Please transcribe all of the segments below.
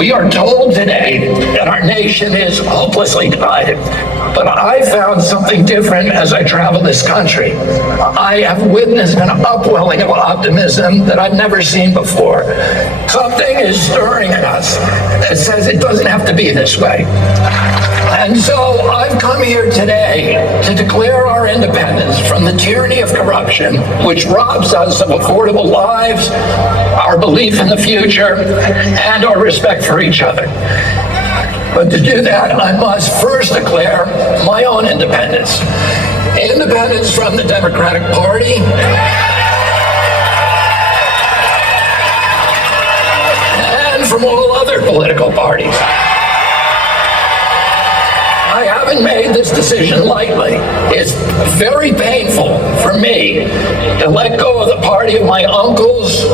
We are told today that our nation is hopelessly divided, but I found something different as I travel this country. I have witnessed an upwelling of optimism that I've never seen before. Something is stirring in us that says it doesn't have to be this way. And so I've come here today to declare our independence from the tyranny of corruption, which robs us of affordable lives, our belief in the future, and our respect for each other. But to do that, I must first declare my own independence. Independence from the Democratic Party, and from all other political parties. I haven't made this decision lightly. It's very painful for me to let go of the party of my uncles,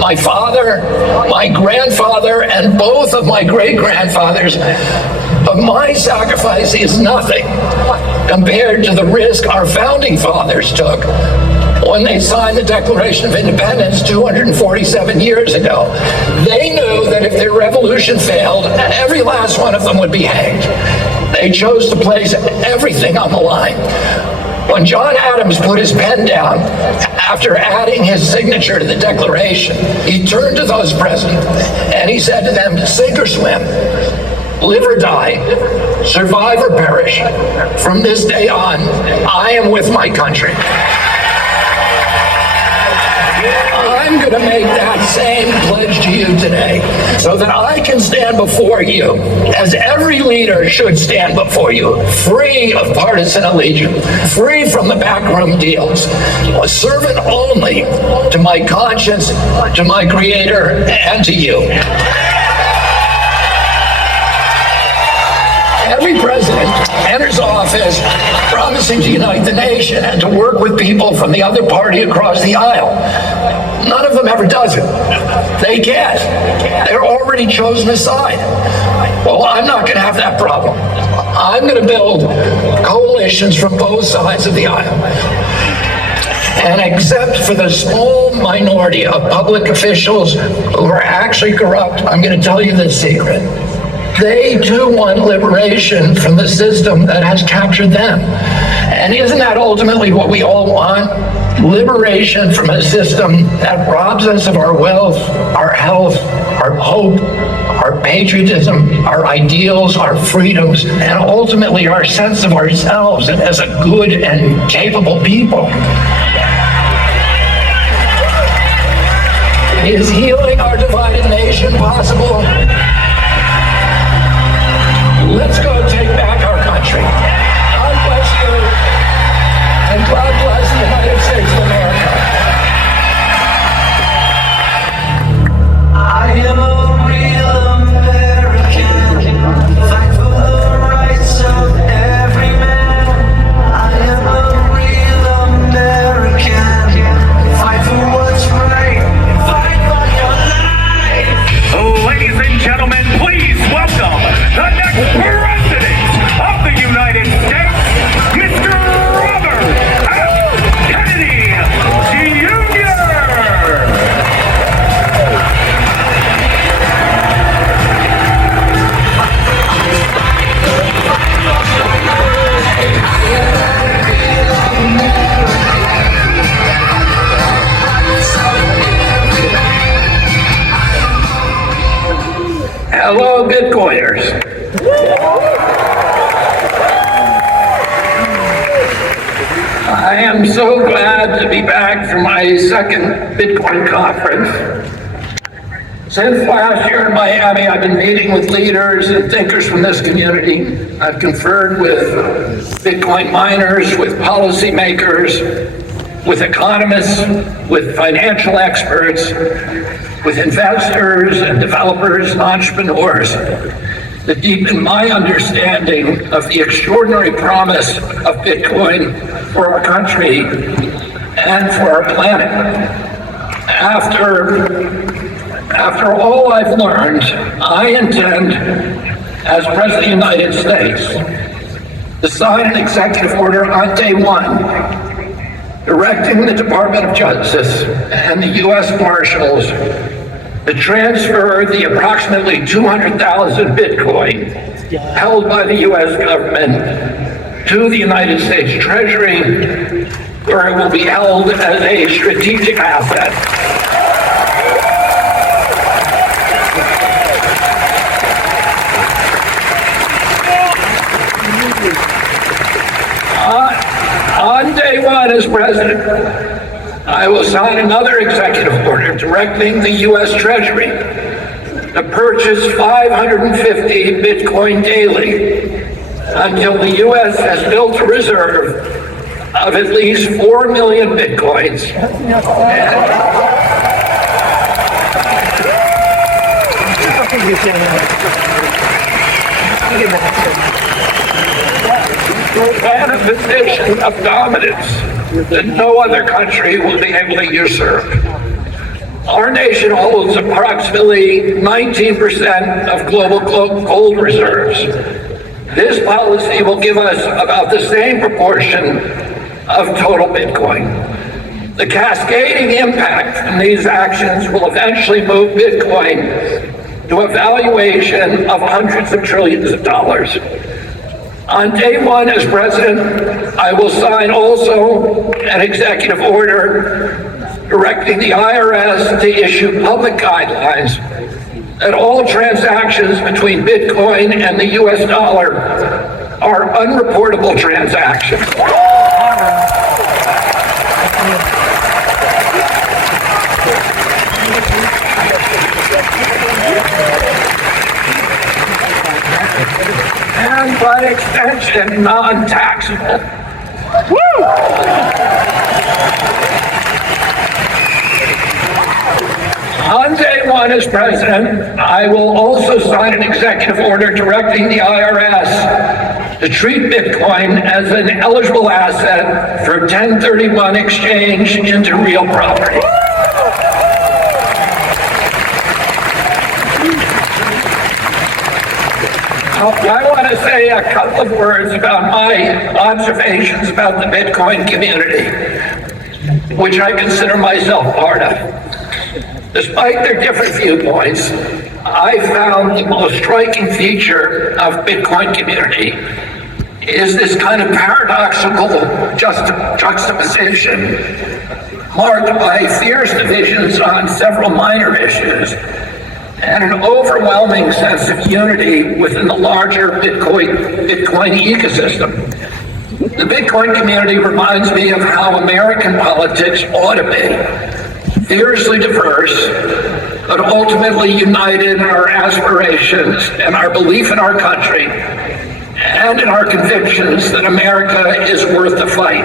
my father, my grandfather, and both of my great-grandfathers. But my sacrifice is nothing compared to the risk our founding fathers took when they signed the Declaration of Independence 247 years ago. They knew that if their revolution failed, every last one of them would be hanged. They chose to place everything on the line. When John Adams put his pen down after adding his signature to the Declaration, he turned to those present and he said to them, sink or swim, live or die, survive or perish. From this day on, I am with my country. I'm going to make that same pledge to you today so that I can stand before you, as every leader should stand before you, free of partisan allegiance, free from the backroom deals, a servant only to my conscience, to my Creator, and to you. Every president enters office promising to unite the nation and to work with people from the other party across the aisle. None of them ever does it. They can't. They're already chosen a side. Well, I'm not going to have that problem. I'm going to build coalitions from both sides of the aisle. And except for the small minority of public officials who are actually corrupt, I'm going to tell you the secret. They too want liberation from the system that has captured them. And isn't that ultimately what we all want? Liberation from a system that robs us of our wealth, our health, our hope, our patriotism, our ideals, our freedoms, and ultimately our sense of ourselves as a good and capable people. Is healing our divided nation possible? Let's go take back our country. God bless you, and God bless the United States of America. I am a real American, fight for the rights of every man. I am a real American, fight for what's right, fight for your life. Ladies and gentlemen, please welcome the next President of the United States, Mr. Robert F. Kennedy, Jr. Hello, Bitcoiners. I am so glad to be back for my second Bitcoin conference. Since last year in Miami, I've been meeting with leaders and thinkers from this community. I've conferred with Bitcoin miners, with policymakers, with economists, with financial experts, with investors and developers and entrepreneurs that deepen my understanding of the extraordinary promise of Bitcoin for our country and for our planet. After all I've learned, I intend, as President of the United States, to sign an executive order on day one, directing the Department of Justice and the U.S. Marshals to transfer the approximately 200,000 Bitcoin held by the U.S. government to the United States Treasury, where it will be held as a strategic asset. On day one as president, I will sign another executive order directing the U.S. Treasury to purchase 550 Bitcoin daily until the U.S. has built a reserve of at least 4 million Bitcoins. And a position of dominance that no other country will be able to usurp. Our nation holds approximately 19% of global gold reserves. This policy will give us about the same proportion of total Bitcoin. The cascading impact from these actions will eventually move Bitcoin to a valuation of hundreds of trillions of dollars. On day one as president, I will sign also an executive order directing the IRS to issue public guidelines that all transactions between Bitcoin and the US dollar are unreportable transactions. And by extension, non-taxable. On day one as president, I will also sign an executive order directing the IRS to treat Bitcoin as an eligible asset for 1031 exchange into real property. I want to say a couple of words about my observations about the Bitcoin community, which I consider myself part of. Despite their different viewpoints, I found the most striking feature of Bitcoin community is this kind of paradoxical juxtaposition marked by fierce divisions on several minor issues and an overwhelming sense of unity within the larger Bitcoin ecosystem. The Bitcoin community reminds me of how American politics ought to be: fiercely diverse, but ultimately united in our aspirations and our belief in our country and in our convictions that America is worth the fight.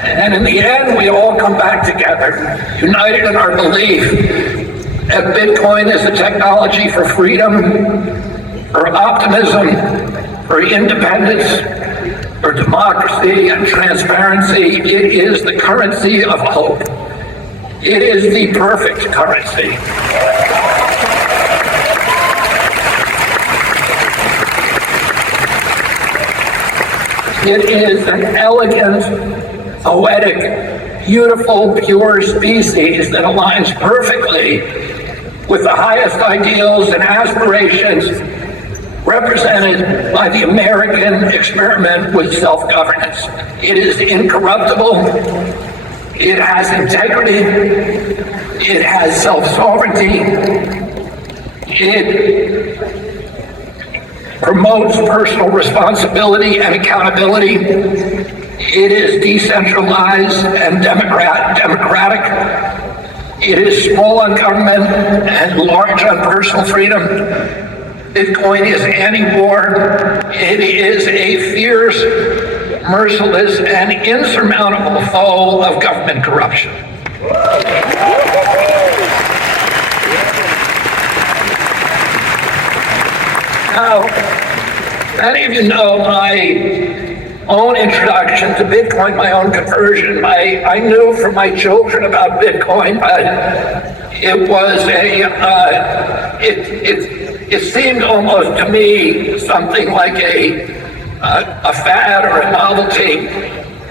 And in the end, we all come back together, united in our belief that Bitcoin is a technology for freedom, for optimism, for independence, for democracy and transparency. It is the currency of hope. It is the perfect currency. It is an elegant, poetic, beautiful, pure species that aligns perfectly with the highest ideals and aspirations represented by the American experiment with self-governance. It is incorruptible. It has integrity. It has self-sovereignty. It promotes personal responsibility and accountability. It is decentralized and democratic. It is small on government and large on personal freedom. Bitcoin is anti-war. It is a fierce, merciless, and insurmountable foe of government corruption. Now, many of you know my own introduction to Bitcoin, my own conversion. I knew from my children about Bitcoin, but it was it seemed almost to me something like a fad or a novelty.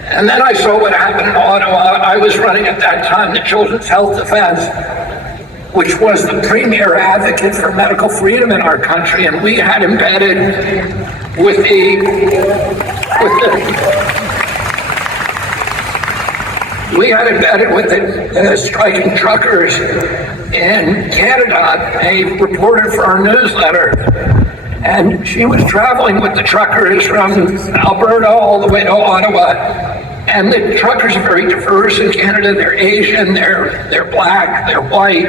And then I saw what happened in Ottawa. I was running at that time the Children's Health Defense. which was the premier advocate for medical freedom in our country, and we had embedded with the striking truckers in Canada, a reporter for our newsletter. And she was traveling with the truckers from Alberta all the way to Ottawa. And the truckers are very diverse in Canada. They're Asian, they're black, they're white.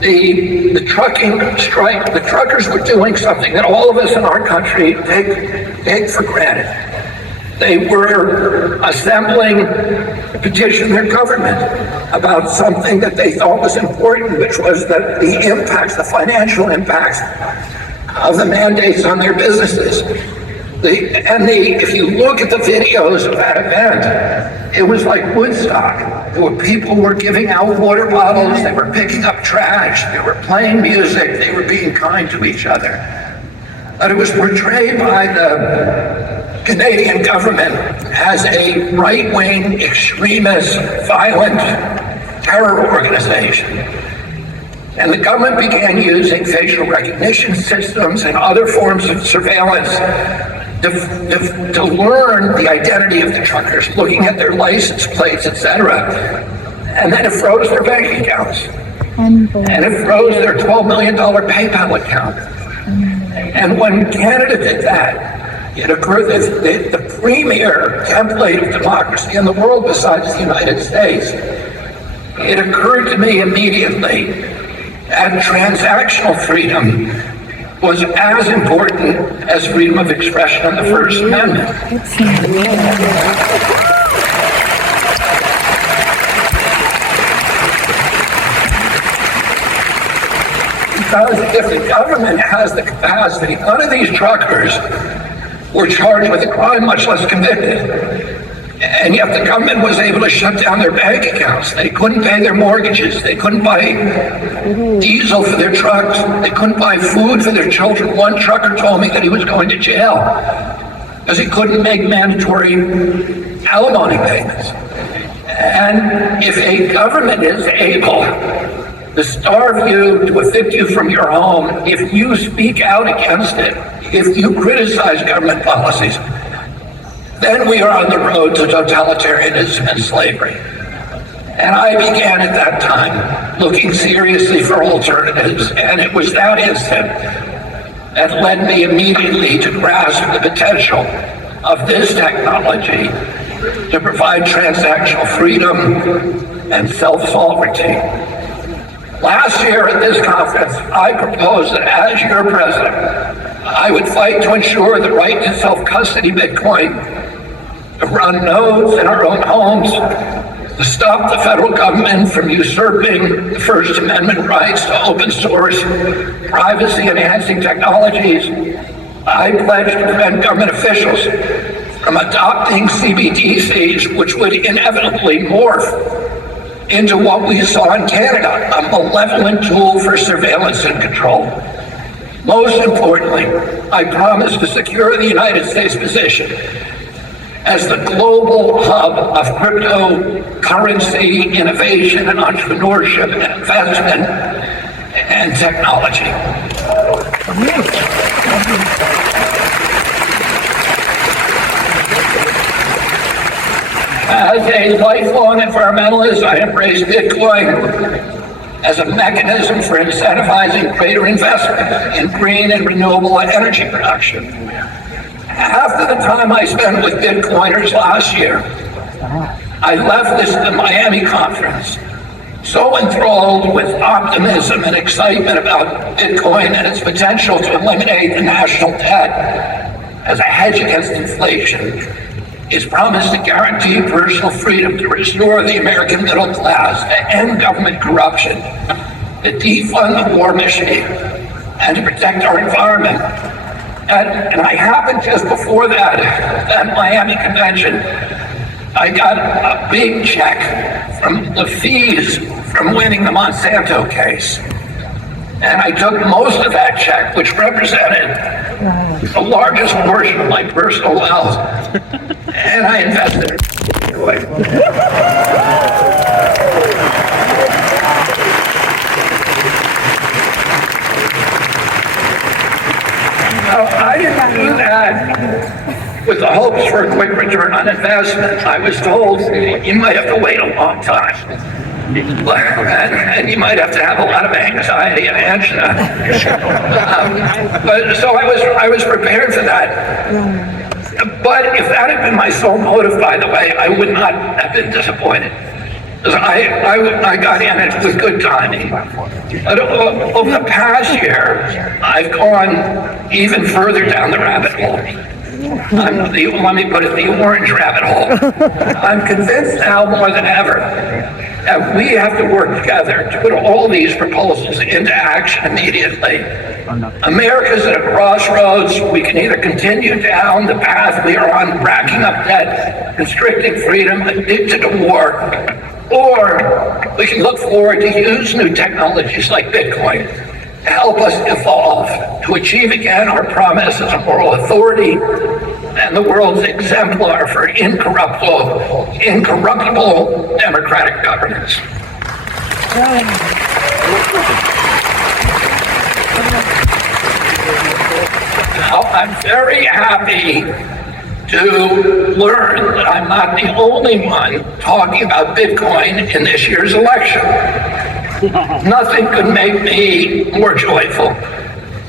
The trucking strike, the truckers were doing something that all of us in our country take for granted. They were assembling to petition their government about something that they thought was important, which was that the impacts, the financial impacts of the mandates on their businesses. If you look at the videos of that event, it was like Woodstock. There were people who were giving out water bottles, they were picking up trash, they were playing music, they were being kind to each other. But it was portrayed by the Canadian government as a right-wing, extremist, violent terror organization. And the government began using facial recognition systems and other forms of surveillance to learn the identity of the truckers, looking at their license plates, etc. And then it froze their bank accounts. And it froze their $12 million PayPal account. And when Canada did that, it occurred that the premier template of democracy in the world besides the United States, it occurred to me immediately that transactional freedom was as important as freedom of expression in the First Amendment. Because if the government has the capacity, none of these truckers were charged with a crime, much less convicted. And yet the government was able to shut down their bank accounts. They couldn't pay their mortgages. They couldn't buy diesel for their trucks. They couldn't buy food for their children. One trucker told me that he was going to jail because he couldn't make mandatory alimony payments. And if a government is able to starve you, to evict you from your home, if you speak out against it, if you criticize government policies, then we are on the road to totalitarianism and slavery. And I began at that time looking seriously for alternatives, and it was that instant that led me immediately to grasp the potential of this technology to provide transactional freedom and self-sovereignty. Last year at this conference, I proposed that as your president, I would fight to ensure the right to self-custody Bitcoin, to run nodes in our own homes, to stop the federal government from usurping the First Amendment rights to open source, privacy-enhancing technologies. I pledge to prevent government officials from adopting CBDCs, which would inevitably morph into what we saw in Canada, a malevolent tool for surveillance and control. Most importantly, I promise to secure the United States position as the global hub of cryptocurrency innovation and entrepreneurship and investment and technology. As a lifelong environmentalist, I embrace Bitcoin as a mechanism for incentivizing greater investment in green and renewable energy production. After the time I spent with Bitcoiners last year, I left the Miami conference so enthralled with optimism and excitement about Bitcoin and its potential to eliminate the national debt as a hedge against inflation, its promise to guarantee personal freedom, to restore the American middle class, to end government corruption, to defund the war machine, and to protect our environment. And I happened just before that Miami convention, I got a big check from the fees from winning the Monsanto case. And I took most of that check, which represented the largest portion of my personal wealth, and I invested it. that with the hopes for a quick return on investment, I was told you might have to wait a long time. And you might have to have a lot of anxiety and angina. But so I was prepared for that. But if that had been my sole motive, by the way, I would not have been disappointed. Because I got in it with good timing. But over the past year, I've gone even further down the rabbit hole. Let me put it, the orange rabbit hole. I'm convinced now more than ever that we have to work together to put all these proposals into action immediately. America's at a crossroads. We can either continue down the path we are on, racking up debt, constricting freedom, addicted to war, or we can look forward to use new technologies like Bitcoin to help us evolve, to achieve again our promise as a moral authority and the world's exemplar for incorruptible democratic governance. Now, I'm very happy to learn that I'm not the only one talking about Bitcoin in this year's election. Nothing could make me more joyful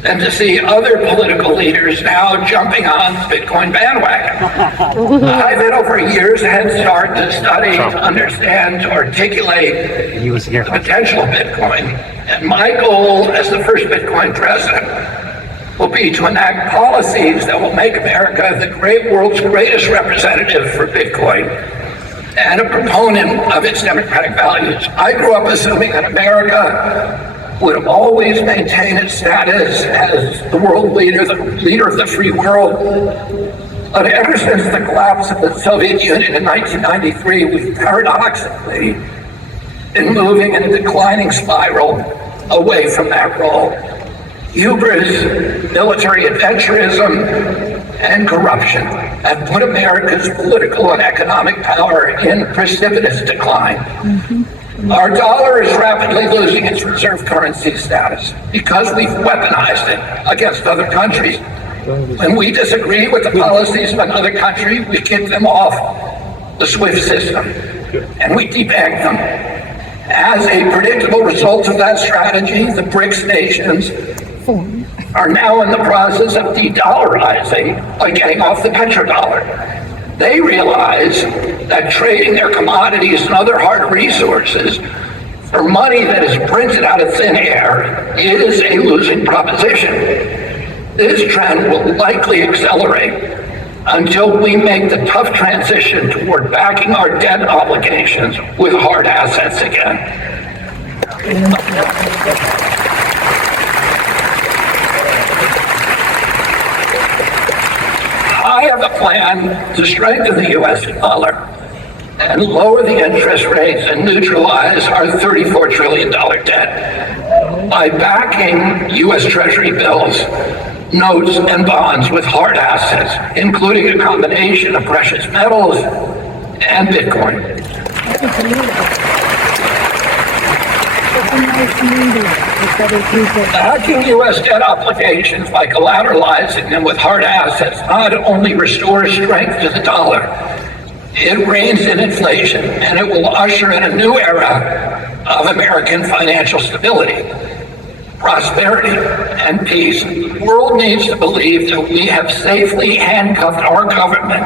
than to see other political leaders now jumping on the Bitcoin bandwagon. I've had over a year's head start to study, to understand, to articulate the potential of Bitcoin. And my goal as the first Bitcoin president will be to enact policies that will make America the world's greatest representative for Bitcoin and a proponent of its democratic values. I grew up assuming that America would always maintain its status as the world leader, the leader of the free world. But ever since the collapse of the Soviet Union in 1993, we've paradoxically been moving in a declining spiral away from that role. Hubris, military adventurism, and corruption have put America's political and economic power in precipitous decline. Our dollar is rapidly losing its reserve currency status because we've weaponized it against other countries. When we disagree with the policies of another country, we kick them off the SWIFT system and we debank them. As a predictable result of that strategy, the BRICS nations are now in the process of de-dollarizing by getting off the petrodollar. They realize that trading their commodities and other hard resources for money that is printed out of thin air is a losing proposition. This trend will likely accelerate until we make the tough transition toward backing our debt obligations with hard assets again. I have a plan to strengthen the U.S. dollar and lower the interest rates and neutralize our $34 trillion debt by backing U.S. Treasury bills, notes, and bonds with hard assets, including a combination of precious metals and Bitcoin. Backing U.S. debt obligations by collateralizing them with hard assets not only restores strength to the dollar, it reins in inflation, and it will usher in a new era of American financial stability, prosperity, and peace. The world needs to believe that we have safely handcuffed our government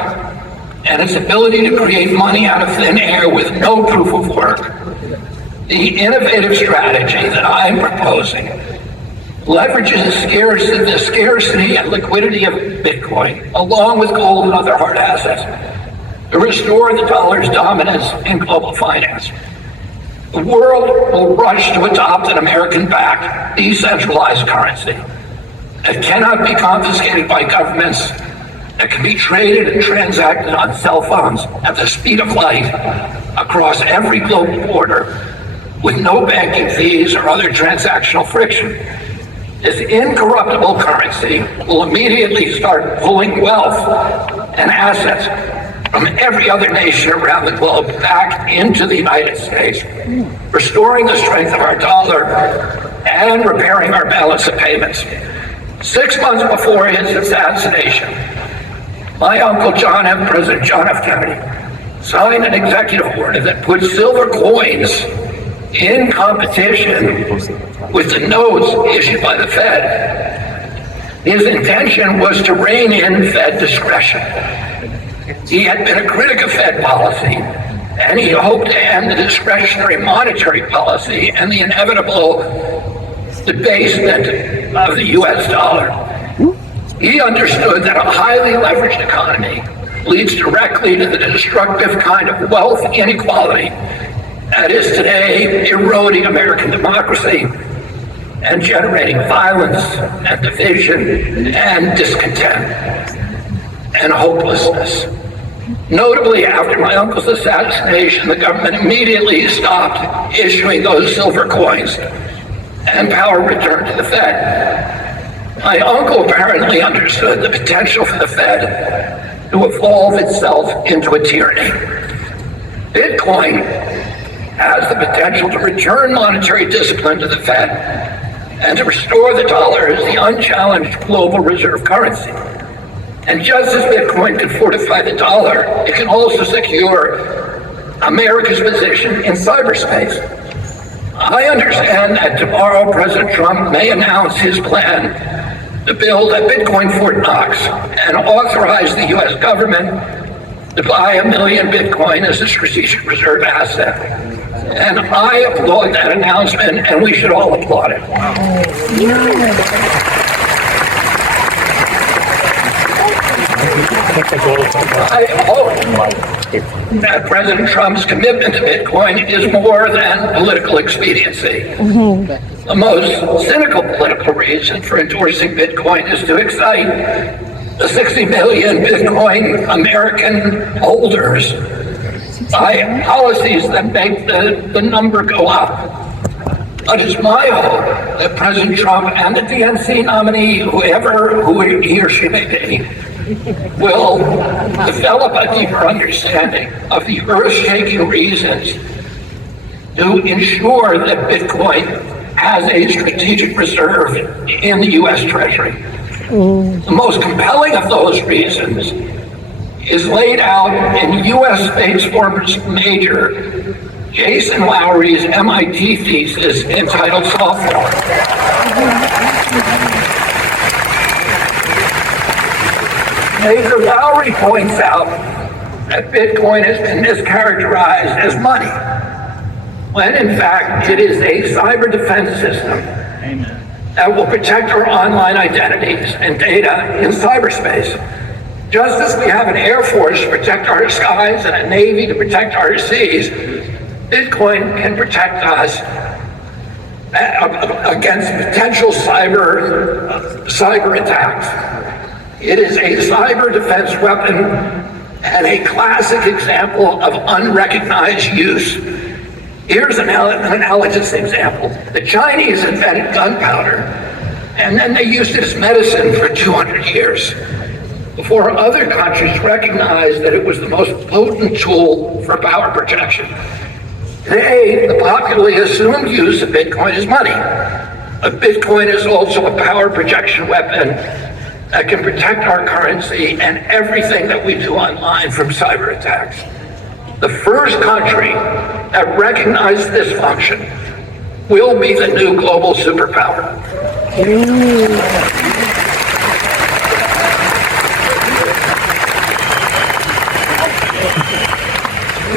and its ability to create money out of thin air with no proof of work. The innovative strategy that I'm proposing leverages the scarcity and liquidity of Bitcoin, along with gold and other hard assets, to restore the dollar's dominance in global finance. The world will rush to adopt an American-backed, decentralized currency that cannot be confiscated by governments, that can be traded and transacted on cell phones at the speed of light across every global border, with no banking fees or other transactional friction. This incorruptible currency will immediately start pulling wealth and assets from every other nation around the globe back into the United States, restoring the strength of our dollar and repairing our balance of payments. 6 months before his assassination, my Uncle John F. President John F. Kennedy signed an executive order that put silver coins in competition with the notes issued by the Fed. His intention was to rein in Fed discretion. He had been a critic of Fed policy, and he hoped to end the discretionary monetary policy and the inevitable debasement of the U.S. dollar. He understood that a highly leveraged economy leads directly to the destructive kind of wealth inequality that is today eroding American democracy and generating violence and division and discontent and hopelessness. Notably, after my uncle's assassination, the government immediately stopped issuing those silver coins and power returned to the Fed. My uncle apparently understood the potential for the Fed to evolve itself into a tyranny. Bitcoin has the potential to return monetary discipline to the Fed and to restore the dollar as the unchallenged global reserve currency. And just as Bitcoin can fortify the dollar, it can also secure America's position in cyberspace. I understand that tomorrow President Trump may announce his plan to build a Bitcoin Fort Knox and authorize the U.S. government to buy 1 million Bitcoin as a strategic reserve asset. And I applaud that announcement, and we should all applaud it. I hope that President Trump's commitment to Bitcoin is more than political expediency. The most cynical political reason for endorsing Bitcoin is to excite the 60 million Bitcoin American holders by policies that make the number go up. But it's my hope that President Trump and the DNC nominee, who he or she may be, will develop a deeper understanding of the earth-shaking reasons to ensure that Bitcoin has a strategic reserve in the U.S. Treasury. The most compelling of those reasons is laid out in U.S. Space Force Major Jason Lowery's MIT thesis entitled Software. Major Lowery points out that Bitcoin has been mischaracterized as money, when in fact it is a cyber defense system that will protect our online identities and data in cyberspace. Just as we have an Air Force to protect our skies and a Navy to protect our seas, Bitcoin can protect us against potential cyber attacks. It is a cyber defense weapon and a classic example of unrecognized use. Here's an analogous example. The Chinese invented gunpowder, and then they used it as medicine for 200 years before other countries recognized that it was the most potent tool for power projection. Today, the popularly assumed use of Bitcoin is money. But Bitcoin is also a power projection weapon that can protect our currency and everything that we do online from cyber attacks. The first country that recognizes this function will be the new global superpower.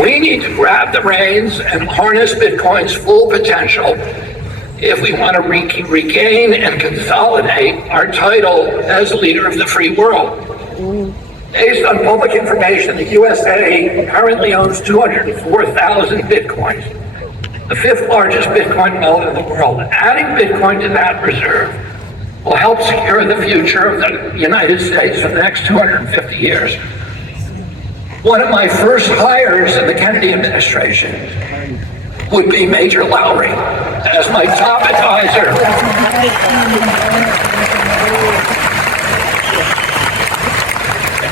We need to grab the reins and harness Bitcoin's full potential if we want to regain and consolidate our title as leader of the free world. Based on public information, the USA currently owns 204,000 Bitcoins, the 5th largest Bitcoin wallet in the world. Adding Bitcoin to that reserve will help secure the future of the United States for the next 250 years. One of my first hires in the Kennedy administration would be Major Lowery as my top advisor.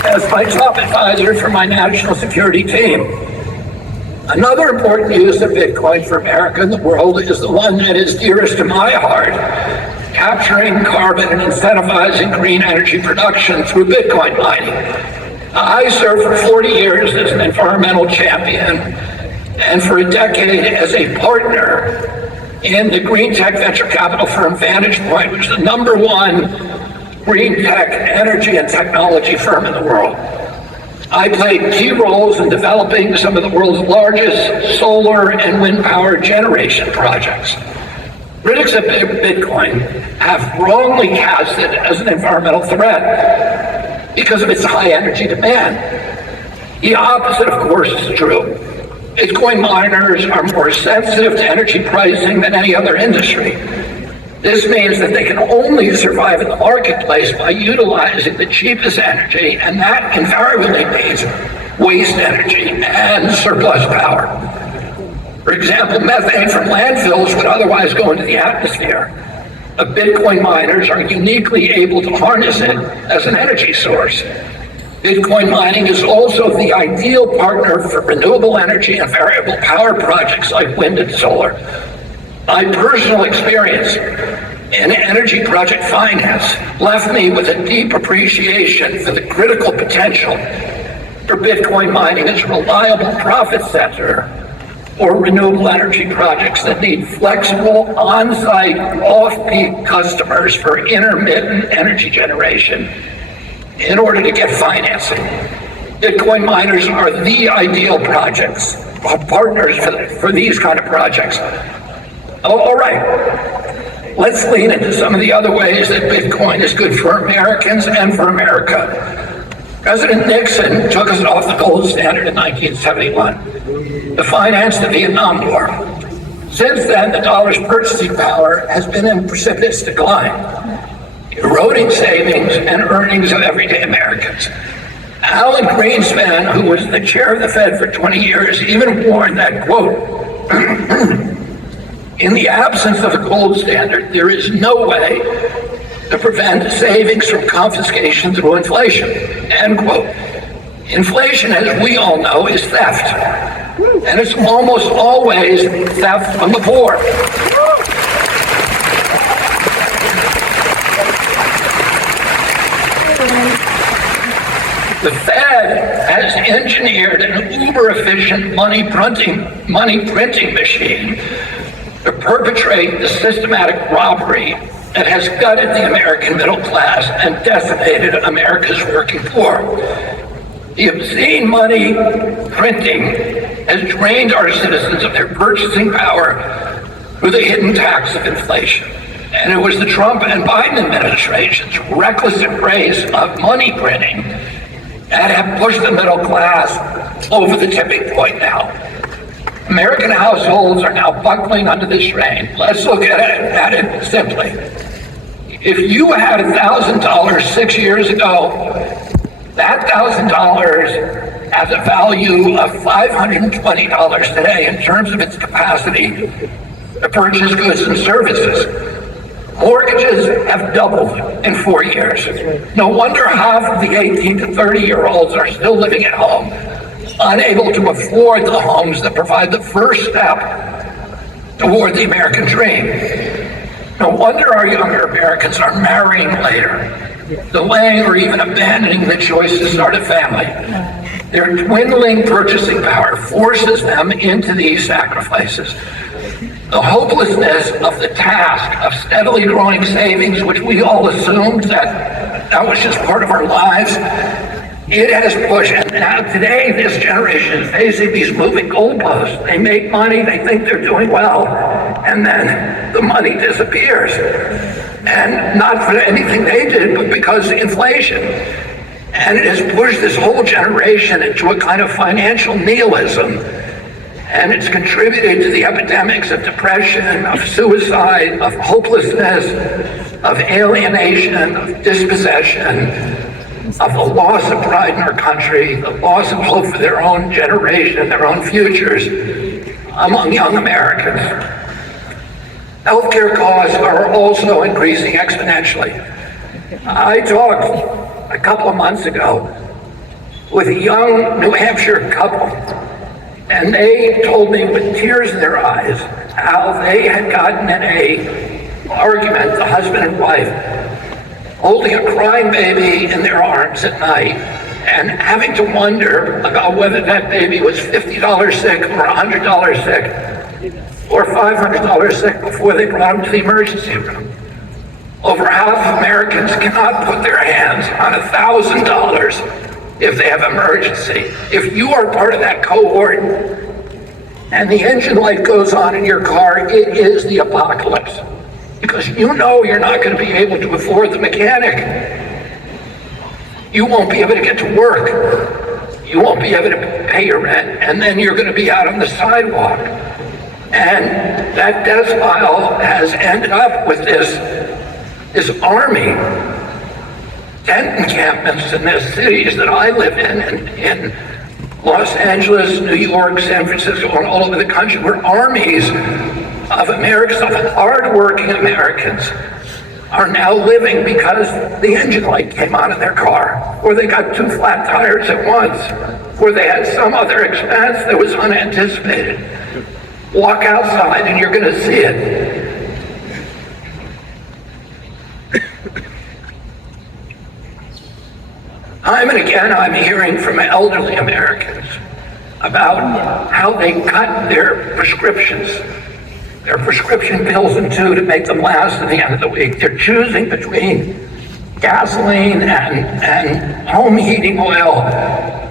As my top advisor for my national security team. Another important use of Bitcoin for America and the world is the one that is dearest to my heart, capturing carbon and incentivizing green energy production through Bitcoin mining. I served for 40 years as an environmental champion and for a decade as a partner in the green tech venture capital firm Vantage Point, which is the #1 green tech energy and technology firm in the world. I played key roles in developing some of the world's largest solar and wind power generation projects. Critics of Bitcoin have wrongly cast it as an environmental threat because of its high energy demand. The opposite, of course, is true. Bitcoin miners are more sensitive to energy pricing than any other industry. This means that they can only survive in the marketplace by utilizing the cheapest energy, and that invariably means waste energy and surplus power. For example, methane from landfills would otherwise go into the atmosphere. But Bitcoin miners are uniquely able to harness it as an energy source. Bitcoin mining is also the ideal partner for renewable energy and variable power projects like wind and solar. My personal experience in energy project finance left me with a deep appreciation for the critical potential for Bitcoin mining as a reliable profit center or renewable energy projects that need flexible, on-site, off-peak customers for intermittent energy generation in order to get financing. Bitcoin miners are the ideal partners for these kind of projects. All right, let's lean into some of the other ways that Bitcoin is good for Americans and for America. President Nixon took us off the gold standard in 1971 to finance the Vietnam War. Since then, the dollar's purchasing power has been in precipitous decline, eroding savings and earnings of everyday Americans. Alan Greenspan, who was the chair of the Fed for 20 years, even warned that, quote, in the absence of a gold standard, there is no way to prevent savings from confiscation through inflation, end quote. Inflation, as we all know, is theft, and it's almost always theft from the poor. The Fed has engineered an uber-efficient money printing machine to perpetrate the systematic robbery that has gutted the American middle class and decimated America's working poor. The obscene money printing has drained our citizens of their purchasing power through the hidden tax of inflation. And it was the Trump and Biden administration's reckless embrace of money printing that have pushed the middle class over the tipping point now. American households are now buckling under the strain. Let's look at it simply. If you had $1,000 6 years ago, that $1,000 has a value of $520 today in terms of its capacity to purchase goods and services. Mortgages have doubled in 4 years. No wonder half of the 18 to 30-year-olds are still living at home, unable to afford the homes that provide the first step toward the American dream. No wonder our younger Americans are marrying later, delaying or even abandoning the choice to start a family. Their dwindling purchasing power forces them into these sacrifices. The hopelessness of the task of steadily growing savings, which we all assumed that was just part of our lives, it has pushed, and now today this generation is facing these moving goalposts. They make money, they think they're doing well, and then the money disappears. And not for anything they did, but because of inflation. And it has pushed this whole generation into a kind of financial nihilism. And it's contributed to the epidemics of depression, of suicide, of hopelessness, of alienation, of dispossession, of the loss of pride in our country, the loss of hope for their own generation, their own futures among young Americans. Healthcare costs are also increasing exponentially. I talked a couple of months ago with a young New Hampshire couple, and they told me with tears in their eyes how they had gotten in an argument, the husband and wife, holding a crying baby in their arms at night, and having to wonder about whether that baby was $50 sick or $100 sick or $500 sick before they brought him to the emergency room. Over half of Americans cannot put their hands on $1,000 if they have emergency. If you are part of that cohort and the engine light goes on in your car, it is the apocalypse. Because you know you're not going to be able to afford the mechanic. You won't be able to get to work. You won't be able to pay your rent, and then you're going to be out on the sidewalk. And that decile has ended up with this army tent encampments in the cities that I live in Los Angeles, New York, San Francisco, and all over the country, where armies of Americans, of hardworking Americans, are now living because the engine light came on in their car, or they got 2 flat tires at once, or they had some other expense that was unanticipated. Walk outside and you're going to see it. Time and again, I'm hearing from elderly Americans about how they cut their prescription pills in two to make them last at the end of the week. They're choosing between gasoline and home heating oil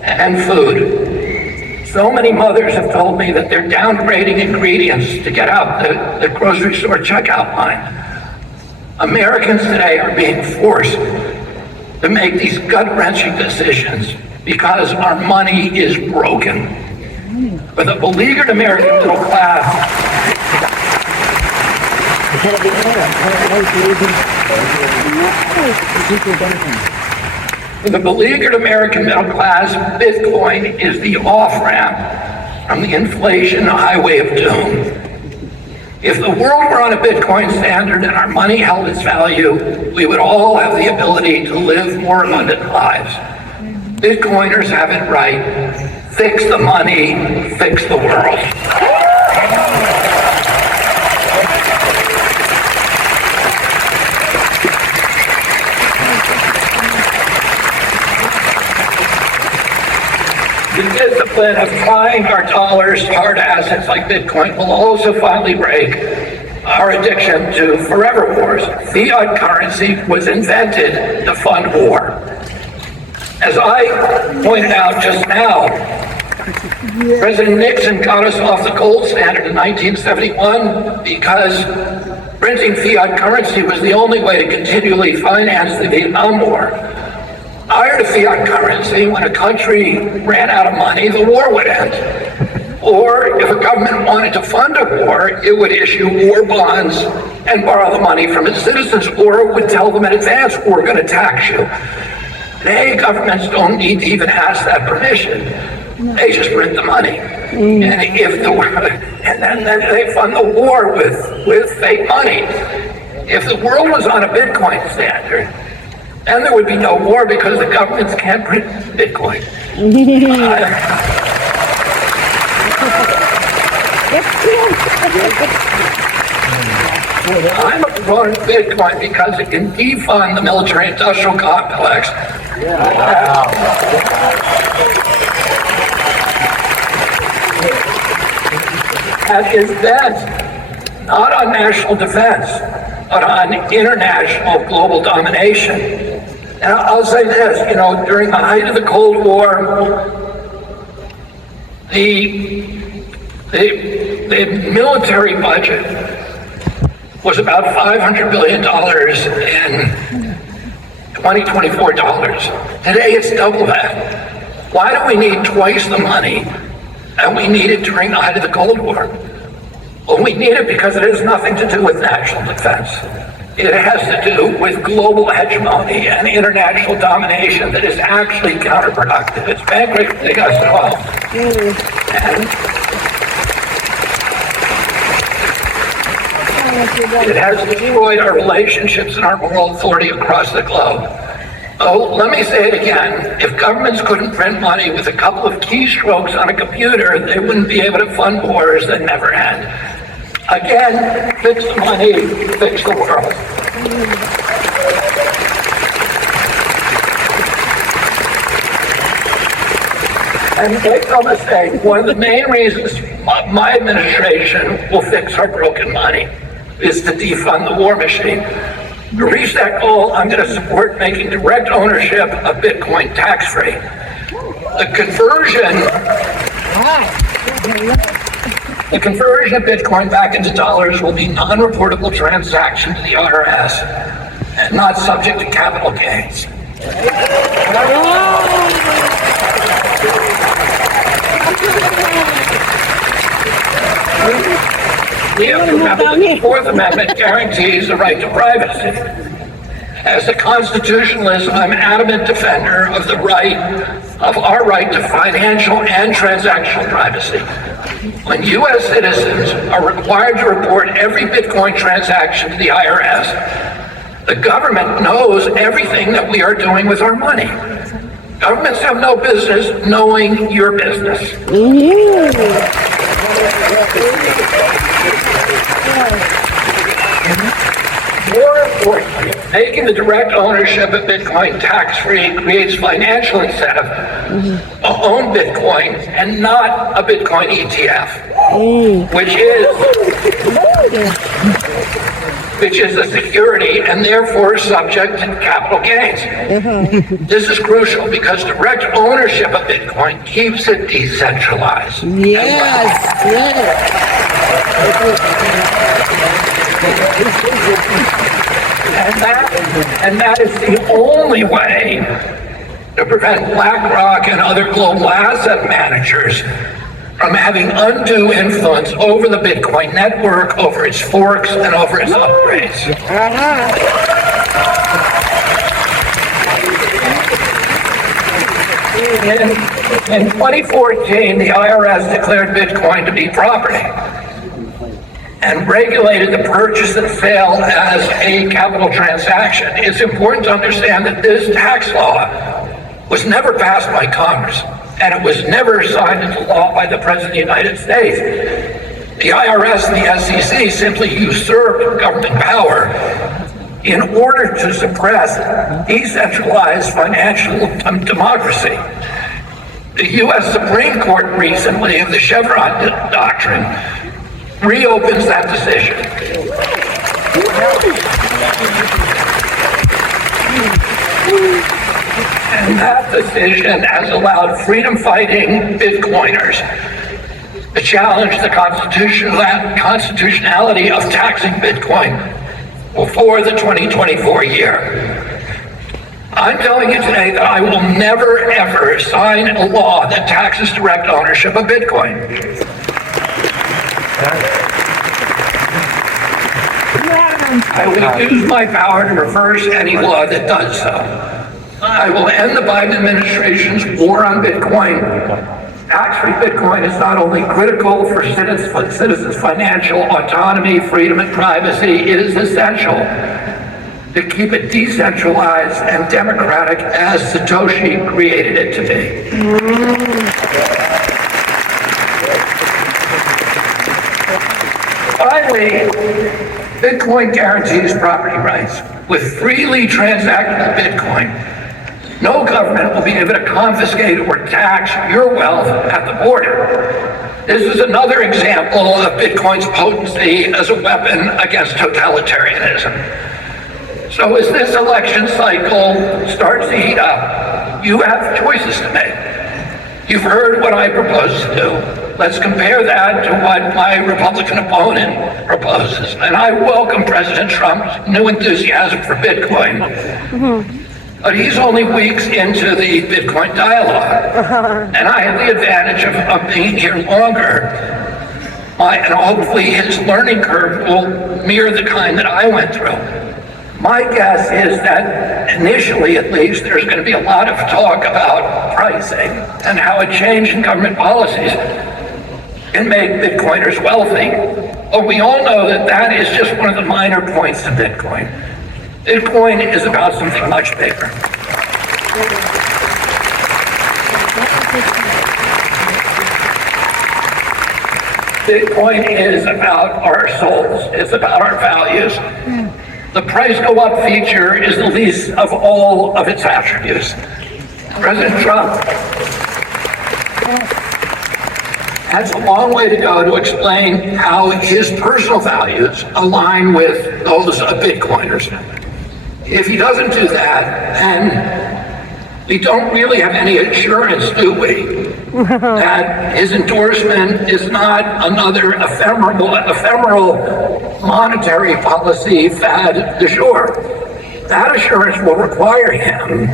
and food. So many mothers have told me that they're downgrading ingredients to get out the grocery store checkout line. Americans today are being forced to make these gut-wrenching decisions because our money is broken. For the beleaguered American middle class, for the beleaguered American middle class, Bitcoin is the off-ramp from the inflation highway of doom. If the world were on a Bitcoin standard and our money held its value, we would all have the ability to live more abundant lives. Bitcoiners have it right. Fix the money, fix the world. The discipline of trying our dollars to hard assets like Bitcoin will also finally break our addiction to forever wars. Fiat currency was invented to fund war. As I pointed out just now, President Nixon got us off the gold standard in 1971 because printing fiat currency was the only way to continually finance the Vietnam War. Prior to fiat currency, when a country ran out of money, the war would end. Or if a government wanted to fund a war, it would issue war bonds and borrow the money from its citizens, or it would tell them in advance, we're going to tax you. Today, governments don't need to even ask that permission. They just print the money. And then they fund the war with fake money. If the world was on a Bitcoin standard, then there would be no war because the governments can't print Bitcoin. I'm a proponent of Bitcoin because it can defund the military-industrial complex. That is bent not on national defense, but on international global domination. And I'll say this, during the height of the Cold War, the military budget was about $500 billion in 2024 dollars. Today it's double that. Why do we need twice the money that we needed during the height of the Cold War? Well, we need it because it has nothing to do with national defense. It has to do with global hegemony and international domination that is actually counterproductive. It's bankrupting us all. And it has destroyed our relationships and our moral authority across the globe. Oh, let me say it again. If governments couldn't print money with a couple of keystrokes on a computer, they wouldn't be able to fund wars that never end. Again, fix the money, fix the world. And make no mistake, one of the main reasons my administration will fix our broken money is to defund the war machine. To reach that goal, I'm going to support making direct ownership of Bitcoin tax-free. The conversion of Bitcoin back into dollars will be non-reportable transaction to the IRS and not subject to capital gains. The Fourth Amendment guarantees the right to privacy. As a constitutionalist, I'm an adamant defender of our right to financial and transactional privacy. When U.S. citizens are required to report every Bitcoin transaction to the IRS, the government knows everything that we are doing with our money. Governments have no business knowing your business. More importantly, making the direct ownership of Bitcoin tax-free creates financial incentive to own Bitcoin and not a Bitcoin ETF, which is a security and therefore subject to capital gains. This is crucial because direct ownership of Bitcoin keeps it decentralized. And that is the only way to prevent BlackRock and other global asset managers from having undue influence over the Bitcoin network, over its forks, and over its upgrades. In 2014, the IRS declared Bitcoin to be property and regulated the purchase and sale as a capital transaction. It's important to understand that this tax law was never passed by Congress, and it was never signed into law by the President of the United States. The IRS and the SEC simply usurped government power in order to suppress decentralized financial democracy. The U.S. Supreme Court recently, of the Chevron doctrine, reopens that decision. And that decision has allowed freedom-fighting Bitcoiners to challenge the constitutionality of taxing Bitcoin before the 2024 year. I'm telling you today that I will never, ever sign a law that taxes direct ownership of Bitcoin. I will use my power to reverse any law that does so. I will end the Biden administration's war on Bitcoin. Tax-free Bitcoin is not only critical for citizens' financial autonomy, freedom, and privacy, it is essential to keep it decentralized and democratic as Satoshi created it to be. Finally, Bitcoin guarantees property rights. With freely transactable Bitcoin, no government will be able to confiscate or tax your wealth at the border. This is another example of Bitcoin's potency as a weapon against totalitarianism. So as this election cycle starts to heat up, you have choices to make. You've heard what I propose to do. Let's compare that to what my Republican opponent proposes. And I welcome President Trump's new enthusiasm for Bitcoin. But he's only weeks into the Bitcoin dialogue. And I have the advantage of being here longer. And hopefully his learning curve will mirror the kind that I went through. My guess is that initially, at least, there's going to be a lot of talk about pricing and how a change in government policies can make Bitcoiners wealthy. But we all know that that is just one of the minor points of Bitcoin. Bitcoin is about something much bigger. Bitcoin is about our souls. It's about our values. The price go up feature is the least of all of its attributes. President Trump That's a long way to go to explain how his personal values align with those of Bitcoiners. If he doesn't do that, then we don't really have any assurance, do we, that his endorsement is not another ephemeral monetary policy fad du jour. That assurance will require him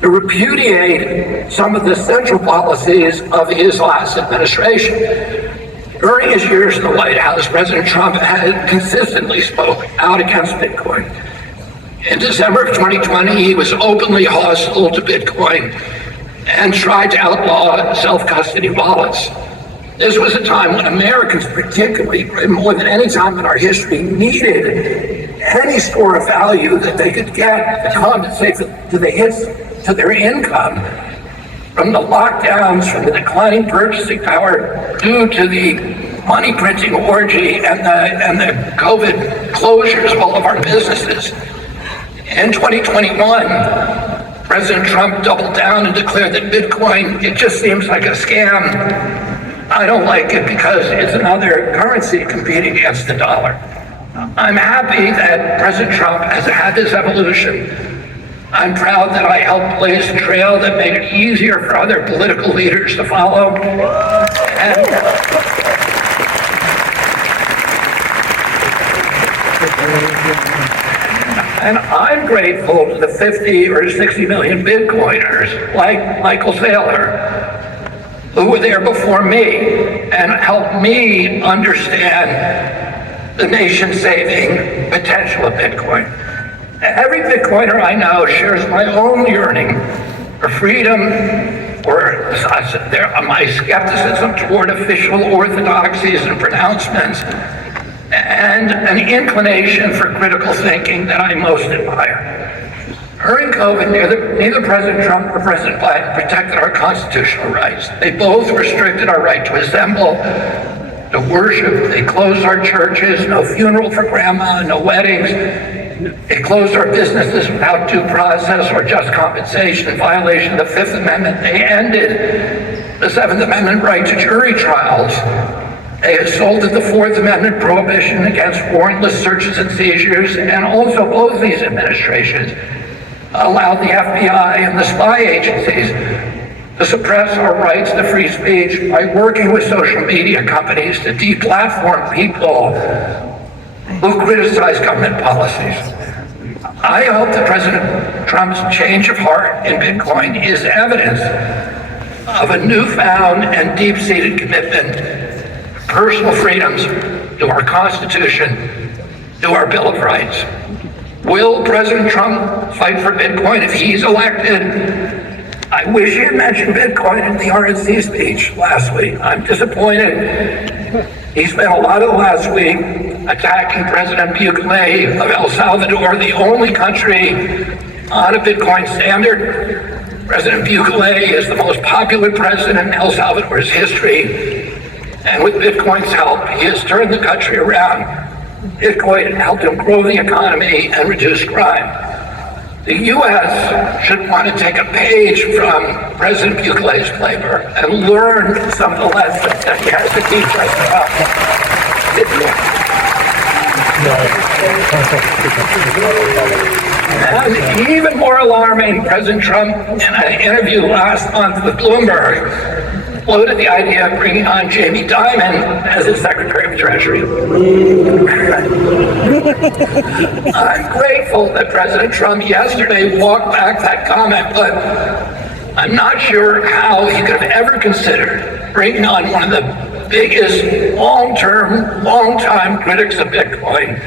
to repudiate some of the central policies of his last administration. During his years in the White House, President Trump had consistently spoke out against Bitcoin. In December of 2020, he was openly hostile to Bitcoin and tried to outlaw self-custody wallets. This was a time when Americans, particularly more than any time in our history, needed any store of value that they could get to compensate to the hits to their income from the lockdowns, from the declining purchasing power due to the money printing orgy and the COVID closures of all of our businesses. In 2021, President Trump doubled down and declared that Bitcoin, it just seems like a scam. I don't like it because it's another currency competing against the dollar. I'm happy that President Trump has had this evolution. I'm proud that I helped blaze a trail that made it easier for other political leaders to follow. And I'm grateful to the 50 or 60 million Bitcoiners like Michael Saylor, who were there before me and helped me understand the nation-saving potential of Bitcoin. Every Bitcoiner I know shares my own yearning for freedom, or my skepticism toward official orthodoxies and pronouncements, and an inclination for critical thinking that I most admire. During COVID, neither President Trump nor President Biden protected our constitutional rights. They both restricted our right to assemble, to worship. They closed our churches, no funeral for grandma, no weddings. They closed our businesses without due process or just compensation in violation of the Fifth Amendment. They ended the Seventh Amendment right to jury trials. They assaulted the Fourth Amendment prohibition against warrantless searches and seizures, and also both these administrations allowed the FBI and the spy agencies to suppress our rights to free speech by working with social media companies to deplatform people who criticize government policies. I hope that President Trump's change of heart in Bitcoin is evidence of a newfound and deep-seated commitment to personal freedoms, to our Constitution, to our Bill of Rights. Will President Trump fight for Bitcoin if he's elected? I wish he had mentioned Bitcoin in the RNC speech last week. I'm disappointed. He spent a lot of the last week attacking President Bukele of El Salvador, the only country on a Bitcoin standard. President Bukele is the most popular president in El Salvador's history. And with Bitcoin's help, he has turned the country around. Bitcoin helped him grow the economy and reduce crime. The U.S. should want to take a page from President Bukele's playbook and learn some of the lessons that he has to teach us about Bitcoin. And even more alarming, President Trump, in an interview last month with Bloomberg, floated the idea of bringing on Jamie Dimon as his Secretary of Treasury. I'm grateful that President Trump yesterday walked back that comment, but I'm not sure how he could have ever considered bringing on one of the biggest long-time critics of Bitcoin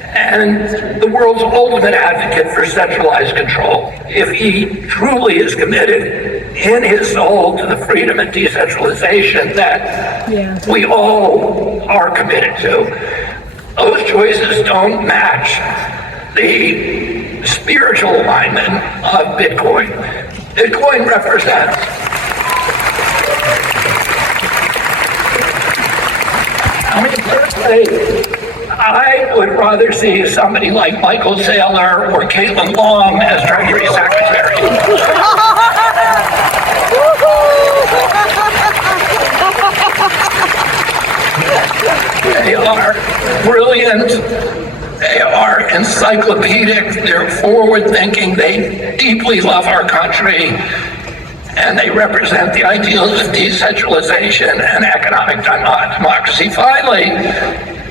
and the world's ultimate advocate for centralized control, if he truly is committed in his soul to the freedom and decentralization that we all are committed to. Those choices don't match the spiritual alignment of Bitcoin. Bitcoin represents I would rather see somebody like Michael Saylor or Caitlin Long as Treasury Secretary. encyclopedic, they're forward-thinking, they deeply love our country, and they represent the ideals of decentralization and economic democracy. Finally,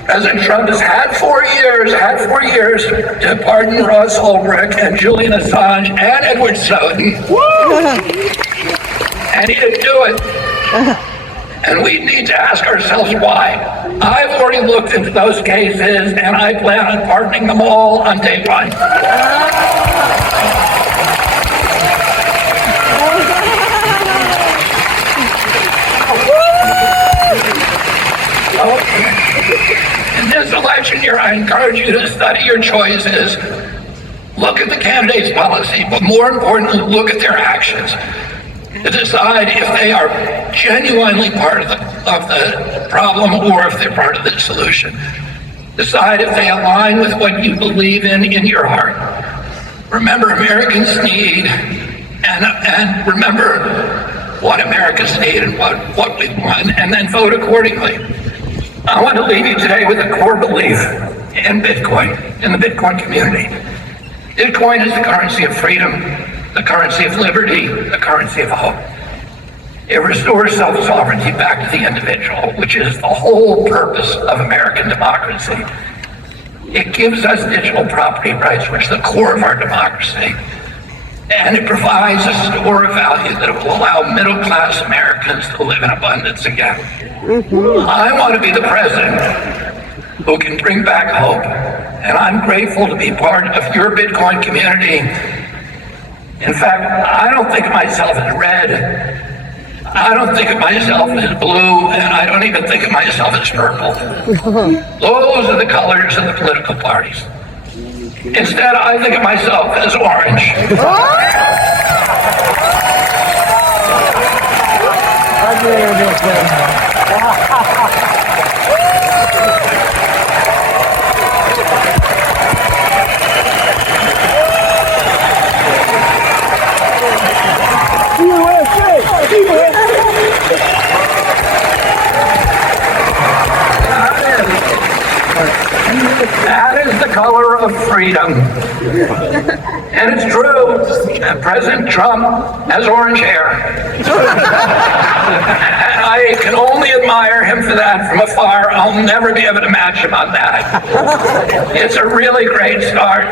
President Trump has had 4 years to pardon Ross Ulbricht and Julian Assange and Edward Snowden. And he didn't do it. And we need to ask ourselves why. I've already looked into those cases, and I plan on pardoning them all on day one. In this election year, I encourage you to study your choices, look at the candidate's policy, but more importantly, look at their actions to decide if they are genuinely part of the problem or if they're part of the solution. Decide if they align with what you believe in your heart. Remember, Americans need, and remember what Americans need and what we want, and then vote accordingly. I want to leave you today with a core belief in Bitcoin, in the Bitcoin community. Bitcoin is the currency of freedom, the currency of liberty, the currency of hope. It restores self-sovereignty back to the individual, which is the whole purpose of American democracy. It gives us digital property rights, which is the core of our democracy. And it provides a store of value that will allow middle-class Americans to live in abundance again. I want to be the president who can bring back hope. And I'm grateful to be part of your Bitcoin community. In fact, I don't think of myself as red. I don't think of myself as blue, and I don't even think of myself as purple. Those are the colors of the political parties. Instead, I think of myself as orange. That is the color of freedom. And it's true, President Trump has orange hair. I can only admire him for that from afar. I'll never be able to match him on that. It's a really great start.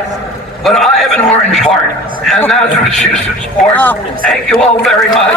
But I have an orange heart, and that's what you support. Thank you all very much.